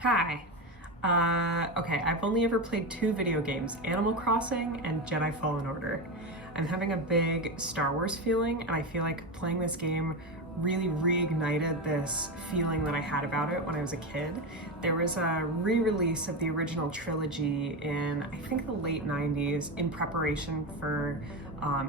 Hi. Okay, I've only ever played two video games, Animal Crossing and Jedi Fallen Order. I'm having a big Star Wars feeling, and I feel like playing this game really reignited this feeling that I had about it when I was a kid. There was a re-release of the original trilogy in, I think, the late 90s in preparation for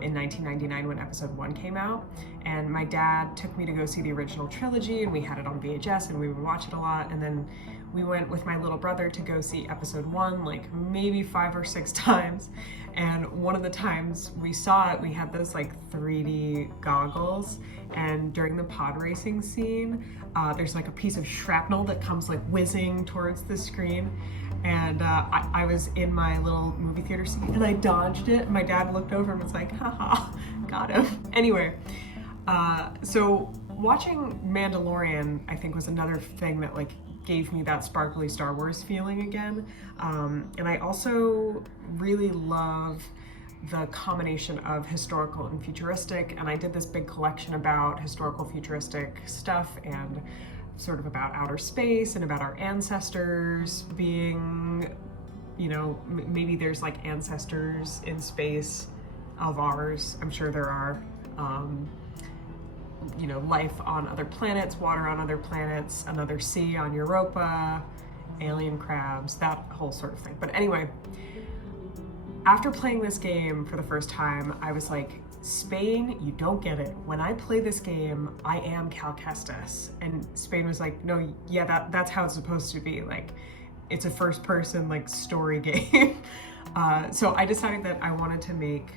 in 1999 when episode 1 came out, and my dad took me to go see the original trilogy, and we had it on VHS and we would watch it a lot. And then we went with my little brother to go see episode 1 like maybe 5 or 6 times, and one of the times we saw it we had those like 3D goggles, and during the pod racing scene there's like a piece of shrapnel that comes like whizzing towards the screen, and I was in my little movie theater seat and I dodged it. My dad looked over and was like, haha, got him. Anyway, so watching Mandalorian, I think, was another thing that like gave me that sparkly Star Wars feeling again. And I also really love the combination of historical and futuristic, and I did this big collection about historical futuristic stuff and sort of about outer space and about our ancestors being, maybe there's like ancestors in space of ours. I'm sure there are. Life on other planets, water on other planets, another sea on Europa, alien crabs, that whole sort of thing. But anyway, after playing this game for the first time, I was like, Spain, you don't get it. When I play this game, I am Cal Kestis. And Spain was like, no, yeah, that's how it's supposed to be. Like, it's a first person like story game. So I decided that I wanted to make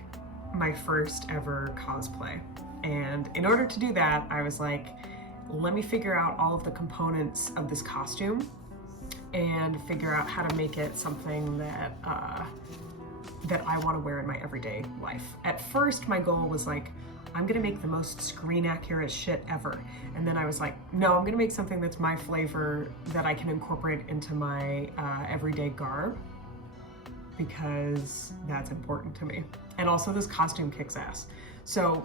my first ever cosplay. And in order to do that, I was like, let me figure out all of the components of this costume and figure out how to make it something that I want to wear in my everyday life. At first, my goal was like, I'm gonna make the most screen accurate shit ever. And then I was like, no, I'm gonna make something that's my flavor that I can incorporate into my everyday garb, because that's important to me. And also this costume kicks ass. So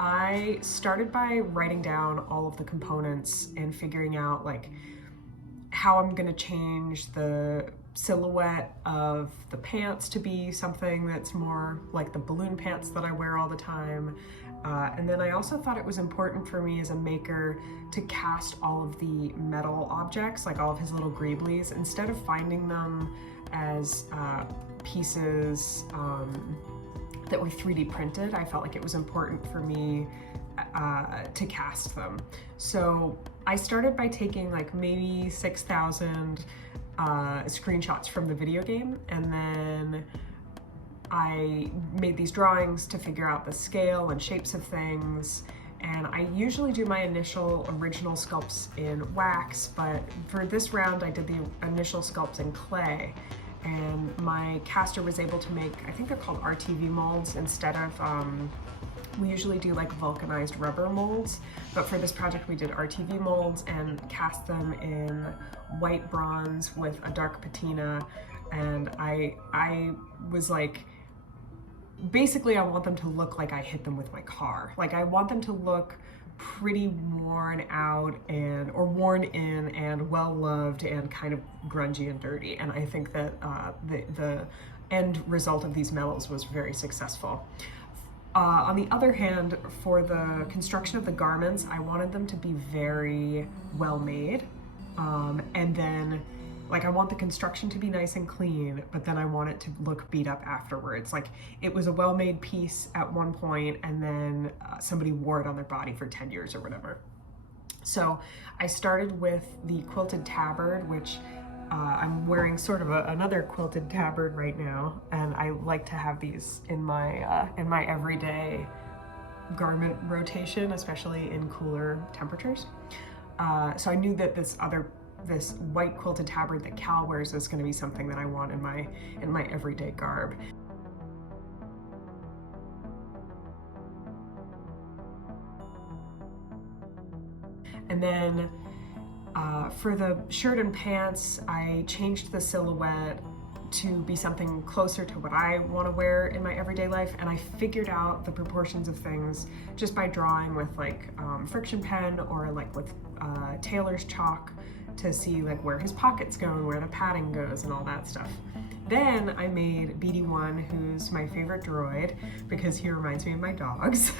I started by writing down all of the components and figuring out like how I'm gonna change the silhouette of the pants to be something that's more like the balloon pants that I wear all the time. And then I also thought it was important for me as a maker to cast all of the metal objects, like all of his little greeblies, instead of finding them as pieces that were 3D printed. I felt like it was important for me to cast them. So I started by taking like maybe 6,000 screenshots from the video game, and then I made these drawings to figure out the scale and shapes of things. And I usually do my initial original sculpts in wax, but for this round I did the initial sculpts in clay. And my caster was able to make, I think they're called RTV molds instead of, we usually do like vulcanized rubber molds, but for this project we did RTV molds and cast them in white bronze with a dark patina. And I was like, basically I want them to look like I hit them with my car. Like I want them to look pretty worn out or worn in and well loved and kind of grungy and dirty. And I think that the end result of these metals was very successful. On the other hand, for the construction of the garments, I wanted them to be very well made. And then like I want the construction to be nice and clean, but then I want it to look beat up afterwards. Like it was a well-made piece at one point, and then somebody wore it on their body for 10 years or whatever. So I started with the quilted tabard, which I'm wearing sort of another quilted tabard right now, and I like to have these in my everyday garment rotation, especially in cooler temperatures. So I knew that this white quilted tabard that Cal wears is going to be something that I want in my everyday garb. And then for the shirt and pants, I changed the silhouette to be something closer to what I want to wear in my everyday life, and I figured out the proportions of things just by drawing with like friction pen or like with tailor's chalk. to see like where his pockets go and where the padding goes and all that stuff. Then I made BD1, who's my favorite droid because he reminds me of my dogs.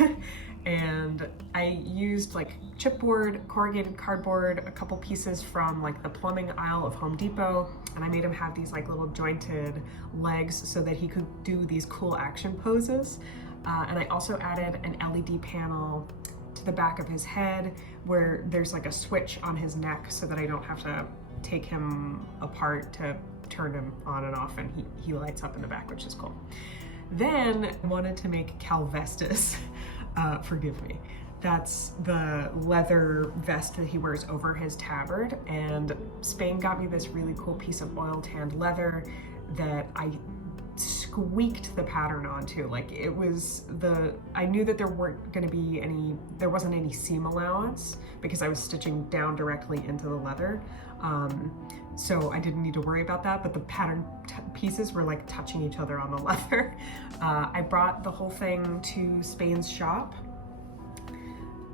And I used like chipboard, corrugated cardboard, a couple pieces from like the plumbing aisle of Home Depot, and I made him have these like little jointed legs so that he could do these cool action poses. And I also added an LED panel to the back of his head where there's like a switch on his neck so that I don't have to take him apart to turn him on and off, and he lights up in the back, which is cool. Then I wanted to make Cal Vestis. Forgive me. That's the leather vest that he wears over his tabard, and Spain got me this really cool piece of oil tanned leather that I squeaked the pattern onto. Like it was I knew that there wasn't any seam allowance because I was stitching down directly into the leather. So I didn't need to worry about that, but the pattern pieces were like touching each other on the leather. I brought the whole thing to Spain's shop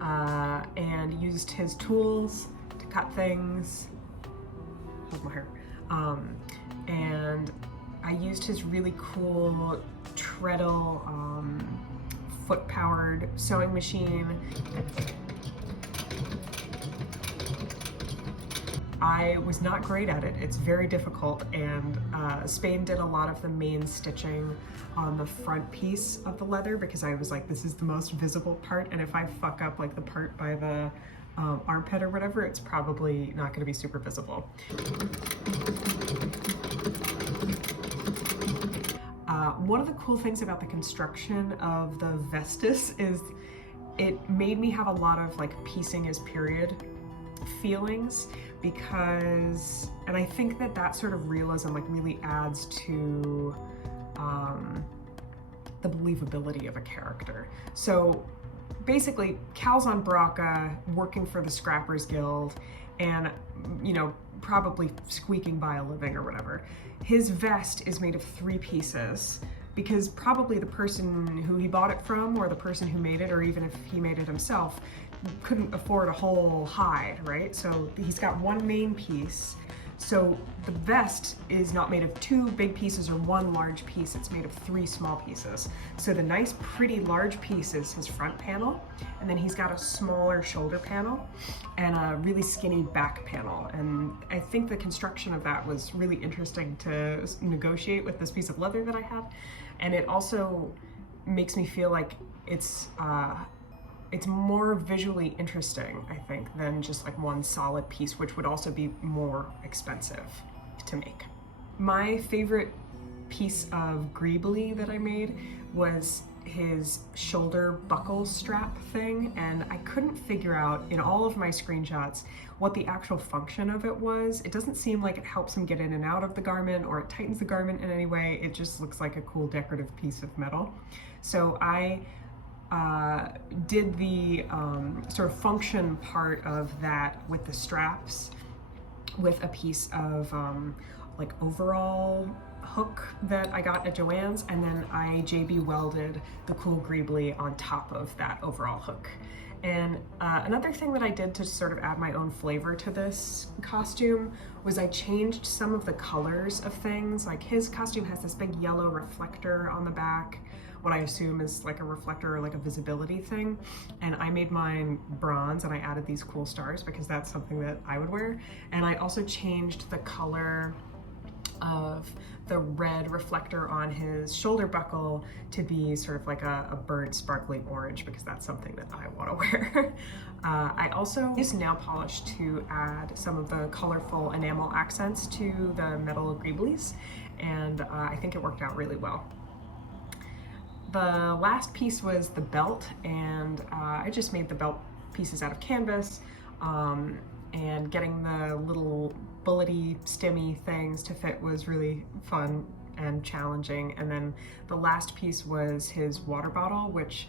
and used his tools to cut things. Hold my hair. And I used his really cool treadle foot-powered sewing machine. I was not great at it. It's very difficult, and Spain did a lot of the main stitching on the front piece of the leather because I was like, this is the most visible part, and if I fuck up like the part by the armpit or whatever, it's probably not going to be super visible. One of the cool things about the construction of the Vestis is it made me have a lot of like piecing as period feelings, because, and I think that sort of realism like really adds to the believability of a character. So basically Cal's on Bracca working for the Scrappers Guild and, you know, probably squeaking by a living or whatever. His vest is made of 3 pieces because probably the person who he bought it from, or the person who made it, or even if he made it himself, couldn't afford a whole hide, right? So he's got one main piece. So the vest is not made of 2 big pieces or 1 large piece, it's made of 3 small pieces. So the nice, pretty large piece is his front panel, and then he's got a smaller shoulder panel and a really skinny back panel. And I think the construction of that was really interesting to negotiate with this piece of leather that I had. And it also makes me feel like it's more visually interesting, I think, than just like one solid piece, which would also be more expensive to make. My favorite piece of greebly that I made was his shoulder buckle strap thing, and I couldn't figure out in all of my screenshots what the actual function of it was. It doesn't seem like it helps him get in and out of the garment or it tightens the garment in any way. It just looks like a cool decorative piece of metal. So I did the sort of function part of that with the straps with a piece of like overall hook that I got at Joann's, and then I JB welded the cool greebly on top of that overall hook. And another thing that I did to sort of add my own flavor to this costume was I changed some of the colors of things. Like his costume has this big yellow reflector on the back, what I assume is like a reflector or like a visibility thing. And I made mine bronze and I added these cool stars because that's something that I would wear. And I also changed the color of the red reflector on his shoulder buckle to be sort of like a burnt sparkling orange because that's something that I want to wear. I also used nail polish to add some of the colorful enamel accents to the metal greeblies, and I think it worked out really well. The last piece was the belt, and I just made the belt pieces out of canvas, and getting the little bullety, stemmy things to fit was really fun and challenging. And then the last piece was his water bottle, which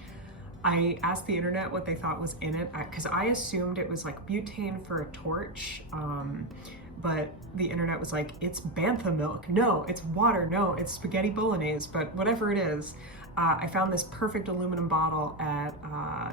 I asked the internet what they thought was in it, because I assumed it was like butane for a torch, but the internet was like, it's bantha milk. No, it's water. No, it's spaghetti bolognese, but whatever it is. I found this perfect aluminum bottle at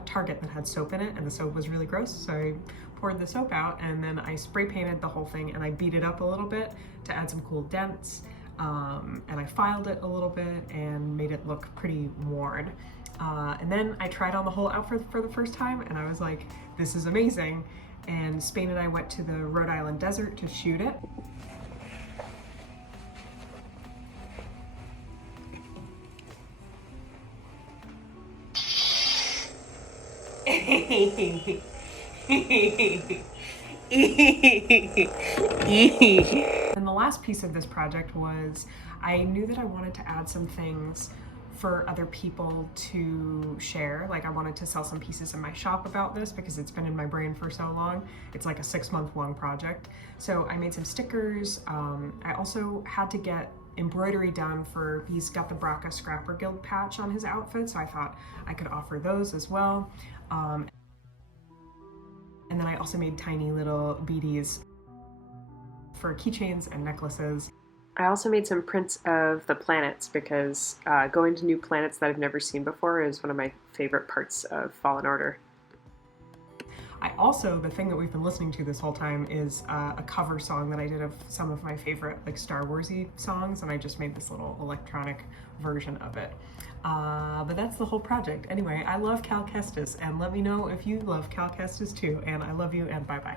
Target that had soap in it, and the soap was really gross, so I poured the soap out, and then I spray painted the whole thing and I beat it up a little bit to add some cool dents. And I filed it a little bit and made it look pretty worn. And then I tried on the whole outfit for the first time and I was like, this is amazing. And Spain and I went to the Rhode Island desert to shoot it. And the last piece of this project was I knew that I wanted to add some things for other people to share. Like I wanted to sell some pieces in my shop about this because it's been in my brain for so long. It's like a 6-month long project. So I made some stickers. I also had to get embroidery done for, he's got the BRCA Scrapper Guild patch on his outfit, so I thought I could offer those as well. And then I also made tiny little beadies for keychains and necklaces. I also made some prints of the planets because going to new planets that I've never seen before is one of my favorite parts of Fallen Order. I also, the thing that we've been listening to this whole time is a cover song that I did of some of my favorite like Star Wars-y songs, and I just made this little electronic version of it. But that's the whole project. Anyway, I love Cal Kestis, and let me know if you love Cal Kestis too, and I love you, and bye-bye.